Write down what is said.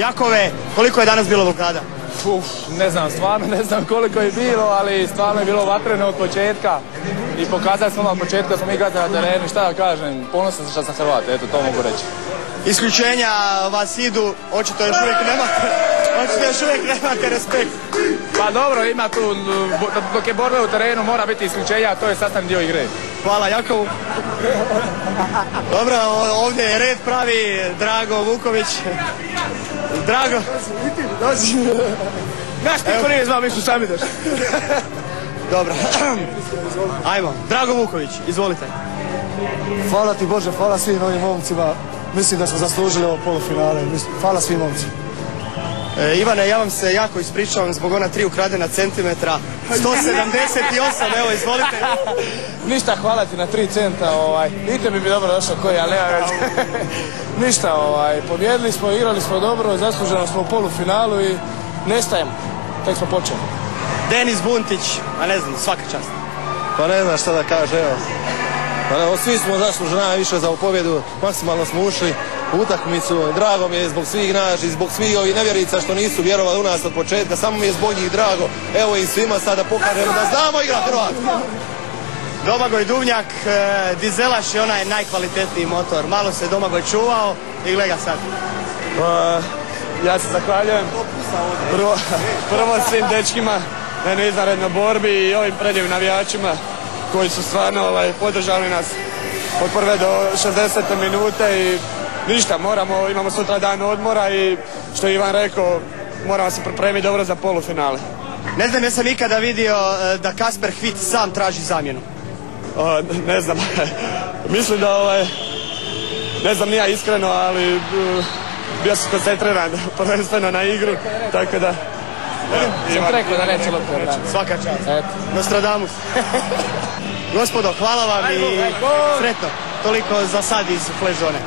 Jakove, koliko je danas bilo blokada? Ne znam, stvarno ne znam koliko je bilo, ali stvarno je bilo vatreno od početka. I pokazali smo od početka, smo igrali na terenu, šta da kažem, ponosan sam što sam Hrvat, eto to mogu reći. Isključenja vas idu, očito još uvijek nemate respekt. Pa dobro, ima tu, dok je borbe u terenu mora biti isključenja, a to je sastavni dio igre. Hvala Jakovu. Dobro, ovdje je red pravi Drago Vuković. Drago. Znaš ti ko nije znao, mi su sami došli. Dobro. Ajmo, Drago Vuković, izvolite. Hvala ti Bože, hvala svim ovim momcima. Mislim da smo zaslužili ovo polufinale. Hvala svim momcima. Ivane, ja vam se jako ispričavam zbog ona 3 ukradena centimetra. 178, evo, izvolite. Ništa, hvala ti na 3 centa. Vidite bi dobro došao koji, ali nema veze. Ništa, pobjedili smo, igrali smo dobro, zasluženo smo u polufinalu i nestajemo. Tek smo počeli. Denis Buntić, a ne znam, svaka čast. Pa ne znam šta da kaže, evo. Svi smo zaslužili najviše za ovu pobjedu, maksimalno smo ušli u utakmicu. Drago mi je zbog svih nas i zbog svih ovih nevjerica što nisu vjerovali u nas od početka, samo mi je zbog njih drago. Evo i svima sada pokažemo da znamo igra Hrvatska. Domagoj Duvnjak, dizelaš je onaj najkvalitetniji motor. Malo se Domagoj čuvao i gleda sad. Ja se zahvaljujem prvo svim dečkima na jednoj izvanrednoj borbi i ovim predivnim navijačima koji su stvarno podržali nas od prve do 60. minute i ništa, imamo sutra dan odmora i što je Ivan rekao, moramo se pripremiti dobro za polufinale. Ne znam jesam ikada vidio da Kasper Hvit sam traži zamjenu. Ne znam, mislim da ne znam nija iskreno, ali bio sam koncentriran prvenstveno na igru, tako da... Sam rekao da neće lopiti. Svaka čast. Nostradamus. Gospodo, hvala vam i sretno. Toliko za sad iz Flash zone.